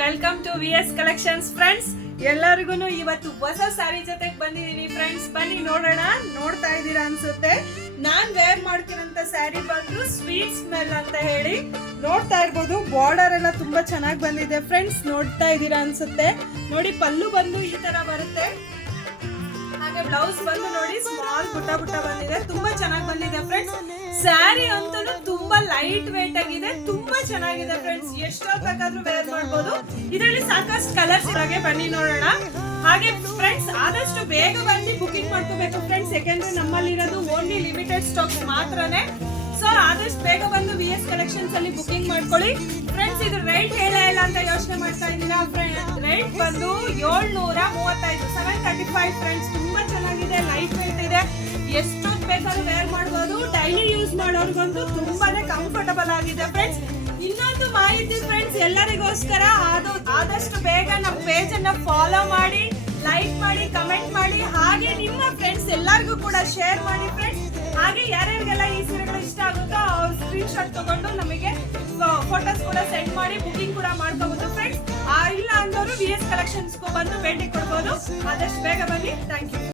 Welcome to VS collections friends. ಎಲ್ಲರಿಗೂ ಇವತ್ತು ಹೊಸ ಸ್ಯಾರಿ ಜೊತೆಗೆ ಬಂದಿದ್ದೀನಿ ಫ್ರೆಂಡ್ಸ್. ಬನ್ನಿ ನೋಡೋಣ. ನೋಡ್ತಾ ಇದ್ದೀರಾ ಅನ್ಸುತ್ತೆ. ನಾನ್ ವೇರ್ ಮಾಡ್ತಿರೋಂತ ಸ್ಯಾರಿ ಬಂದು ಸ್ವೀಟ್ ಸ್ಮೆಲ್ ಅಂತ ಹೇಳಿ ನೋಡ್ತಾ ಇರ್ಬೋದು. ಬಾರ್ಡರ್ ಎಲ್ಲ ತುಂಬಾ ಚೆನ್ನಾಗಿ ಬಂದಿದೆ ಫ್ರೆಂಡ್ಸ್. ನೋಡ್ತಾ ಇದ್ದೀರಾ ಅನ್ಸುತ್ತೆ. ನೋಡಿ, ಪಲ್ಲು ಬಂದು ಈ ತರ ಬರುತ್ತೆ. ಹಾಗೆ ಬ್ಲೌಸ್ ಬಂದು ನೋಡಿ ಸ್ಮಾಲ್ ಪುಟ್ಟ ಬಂದಿದೆ. ತುಂಬಾ ಚೆನ್ನಾಗಿ ಬಂದಿದೆ ಫ್ರೆಂಡ್ಸ್. ಸ್ಯಾರಿ ಅಂತೂ ತುಂಬಾ ಲೈಟ್ ವೇಟ್ ಆಗಿದೆ, ತುಂಬಾ ಚೆನ್ನಾಗಿದೆ ಫ್ರೆಂಡ್ಸ್. ಎಷ್ಟೊತ್ತು ಬೇಕಾದ್ರೂ ವೇರ್ ಮಾಡಬಹುದು. ಇದರಲ್ಲಿ ಸಾಕಷ್ಟು ಕಲರ್ಸ್ ಇರಾಗೆ. ಬನ್ನಿ ನೋಡೋಣ. ಹಾಗೆ ಫ್ರೆಂಡ್ಸ್, ಆದಷ್ಟು ಬೇಗ ಬಂದು ಬುಕಿಂಗ್ ಮಾಡ್ಕೋಬೇಕು ಫ್ರೆಂಡ್ಸ್. ಯಾಕಂದ್ರೆ ನಮ್ಮಲ್ಲಿ ಇರೋದು ಓನ್ಲಿ ಲಿಮಿಟೆಡ್ ಸ್ಟಾಕ್ಸ್ ಮಾತ್ರನೇ. ಸೊ ಆದಷ್ಟು ಬೇಗ ಬಂದು ವಿಎಸ್ ಕಲೆಕ್ಷನ್ಸ್ ಅಲ್ಲಿ ಬುಕಿಂಗ್ ಮಾಡ್ಕೊಳ್ಳಿ ಫ್ರೆಂಡ್ಸ್. ಇದು ರೇಟ್ ಇಲ್ಲ ಅಂತ ಯೋಚನೆ ಮಾಡ್ತಾ ಇದ್ದೀರಾ? ರೇಟ್ ಬಂದು 735, 735 ಫ್ರೆಂಡ್ಸ್. ತುಂಬಾ ಚೆನ್ನಾಗಿದೆ, ಲೈಟ್ ವೇಟ್ ಇದೆ, ಎಷ್ಟೊತ್ತು ಬೇಕಾದ್ರೂ ವೇರ್ ಮಾಡಬಹುದು. ಡೈಲಿ ಯೂಸ್ ಮಾಡೋರ್ಗಂತೂ ತುಂಬಾನೇ ಕಂಫರ್ಟಬಲ್ ಆಗಿದೆ ಫ್ರೆಂಡ್ಸ್. ಇನ್ನೊಂದು ಮಾಹಿತಿ ಫ್ರೆಂಡ್ಸ್ ಎಲ್ಲರಿಗೋಸ್ಕರ, ಅದು ಆದಷ್ಟು ಬೇಗ ನಮ್ಮ ಪೇಜ್ ಅನ್ನ ಫಾಲೋ ಮಾಡಿ, ಲೈಕ್ ಮಾಡಿ, ಕಮೆಂಟ್ ಮಾಡಿ, ಹಾಗೆ ನಿಮ್ಮ ಫ್ರೆಂಡ್ಸ್ ಎಲ್ಲರಿಗೂ ಕೂಡ ಶೇರ್ ಮಾಡಿ ಫ್ರೆಂಡ್ಸ್. ಹಾಗೆ ಯಾರ್ಯಾರಿಗೆಲ್ಲ ಈ ಸೀರೆಗಳು ಇಷ್ಟ ಆಗುತ್ತೋ ಅವ್ರ ಸ್ಕ್ರೀನ್ ಶಾಟ್ ತಗೊಂಡು ನಮಗೆ ಫೋಟೋಸ್ ಕೂಡ ಸೆಂಡ್ ಮಾಡಿ ಬುಕಿಂಗ್ ಕೂಡ ಮಾಡ್ಕೋಬಹುದು ಫ್ರೆಂಡ್ಸ್. ಇಲ್ಲ ಅಂದವರು ವಿಎಸ್ ಕಲೆಕ್ಷನ್ಸ್ಗೂ ಬಂದು ಭೇಟಿ ಕೊಡ್ಬೋದು. ಆದಷ್ಟು ಬೇಗ ಬನ್ನಿ. Thank you.